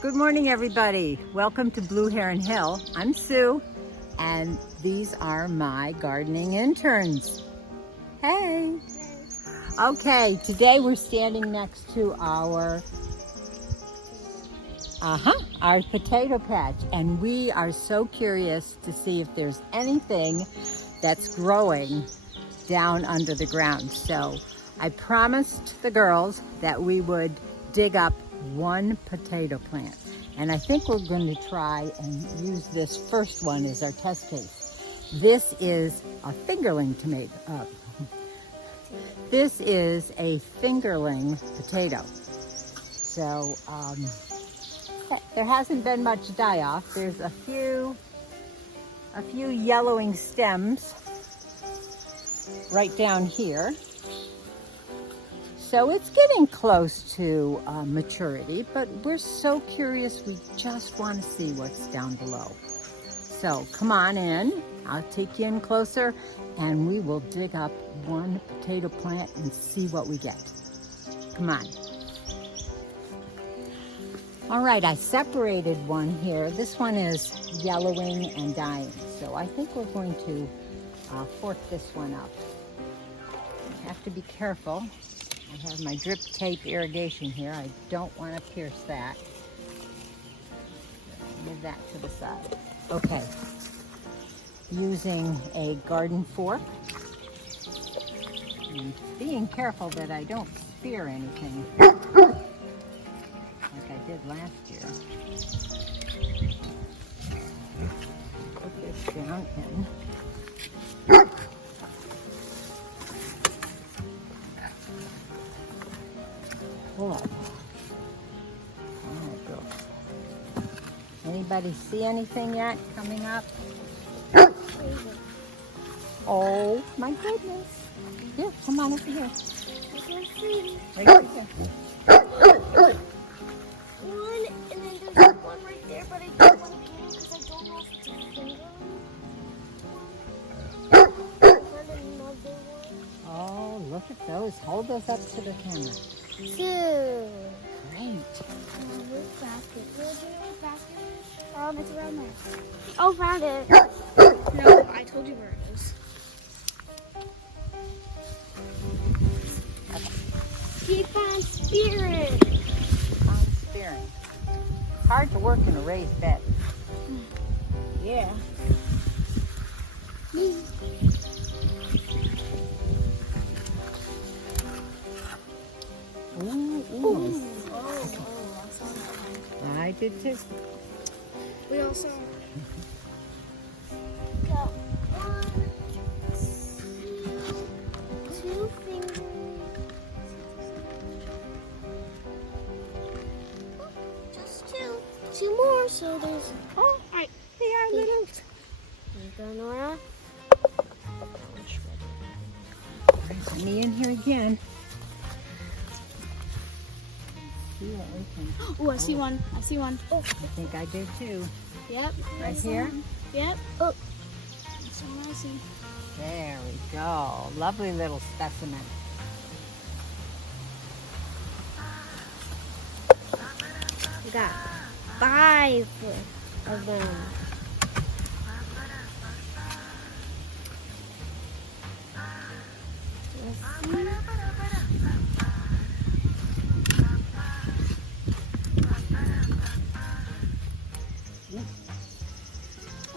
Good morning, everybody. Welcome to Blue Heron Hill. I'm Sue, and these are my gardening interns. Hey. Okay, today we're standing next to our potato patch, and we are so curious to see if there's anything that's growing down under the ground. So I promised the girls that we would dig up one potato plant, and I think we're going to try and use this first one as our test case. This is a fingerling tomato. This is a fingerling potato. So there hasn't been much die-off. There's a few yellowing stems right down here. So it's getting close to maturity, but we're so curious, we just want to see what's down below. So come on in, I'll take you in closer, and we will dig up one potato plant and see what we get. Come on. All right, I separated one here. This one is yellowing and dying, so I think we're going to fork this one up. I have to be careful. I have my drip tape irrigation here. I don't want to pierce that. Move that to the side. Okay. Using a garden fork. And being careful that I don't spear anything like I did last year. Put this down in. Pull up. All right, girls. Anybody see anything yet coming up? Oh my goodness. Here, come on over here. Right here. One, and then there's one right there, but I don't want to get it because I don't know if it's a finger. Another one. Oh, look at those. Hold those up to the camera. Two. Great. Where's the basket? Do you know what basket is? It's around there. Oh, found it. No, I told you where it is. Keep on spearing. Keep on spearing. Hard to work in a raised bed. Yeah. Ooh. I did too. We also got one, two fingers. Just two more. So there's. Oh, right. They are little. There you go, Nora. Let me in here again. Oh, I see one. I see one. Oh, I think I did too. yep. Right here? Yep. Oh, that's one I see. There we go. Lovely little specimen. We got 5 of them.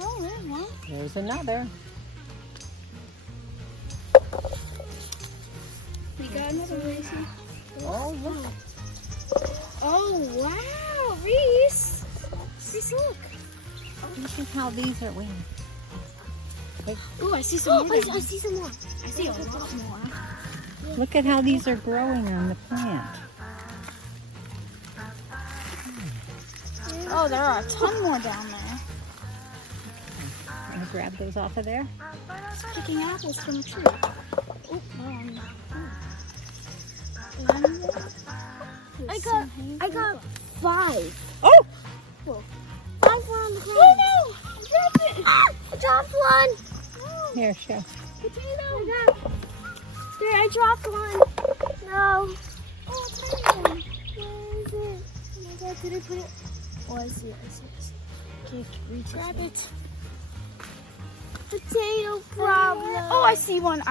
Oh, there's one. There's another. We got another Reese. Oh, look. Oh, wow, Reese. Reese, look. Look at how these are. Wait. Oh, I see some more. I see some more. I see a lot more. Look at how these are growing on the plant. Oh, there are a ton more down there. I'm gonna grab those off of there. It's picking apples from a tree. Oh, I got 5. Oh! Whoa. 5 were on the ground. Oh no! I dropped it! I dropped one! Oh. Here, show. Potato! There, I dropped one. No. Oh, it's raining. Where is it? Oh my god, did I put it? Oh, I see. Okay, grab it. Potato problem. Oh, I see one.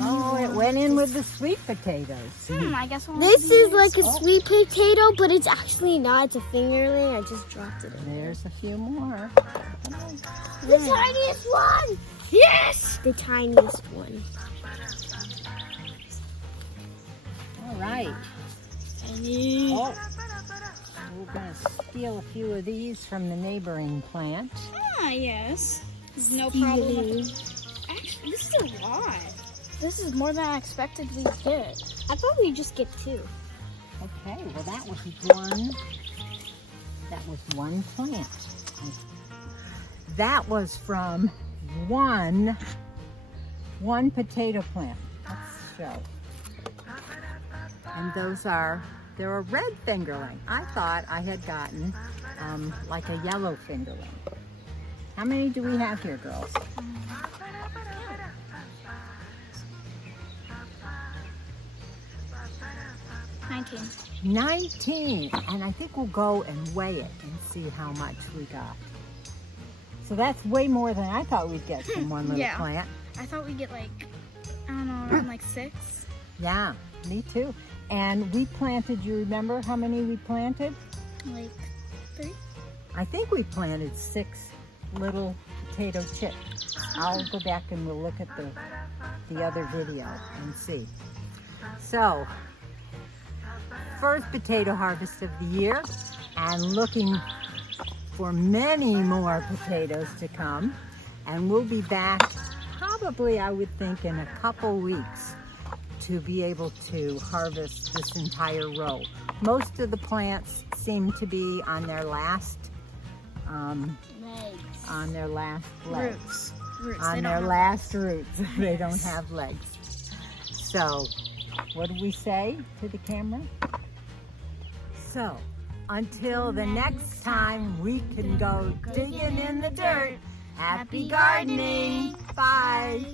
Oh, it went in with the sweet potatoes. I guess this is like a sweet potato, but it's actually not. It's a fingerling. I just dropped it in. There's a few more. The tiniest one. Yes, the tiniest one. All right. Oh, we're going to steal a few of these from the neighboring plant. Ah, yes. There's no problem. Actually, this is a lot. This is more than I expected we'd get. I thought we'd just get 2. Okay, well that was one plant. That was from one potato plant. Let's show. And they're a red fingerling. I thought I had gotten like a yellow fingerling. How many do we have here, girls? 19. And I think we'll go and weigh it and see how much we got. So that's way more than I thought we'd get from one little plant. I thought we'd get like, I don't know, around like 6. Yeah, me too. And we planted, you remember how many we planted? Like 3? I think we planted 6 little potato chips. I'll go back and we'll look at the other video and see. So, first potato harvest of the year, and looking for many more potatoes to come. And we'll be back probably, I would think, in a couple weeks to be able to harvest this entire row. Most of the plants seem to be on their last legs. On their last legs. Roots. On their last roots. They don't have legs. So, what do we say to the camera? So, until the next time we can go digging in the dirt. Happy gardening. Bye.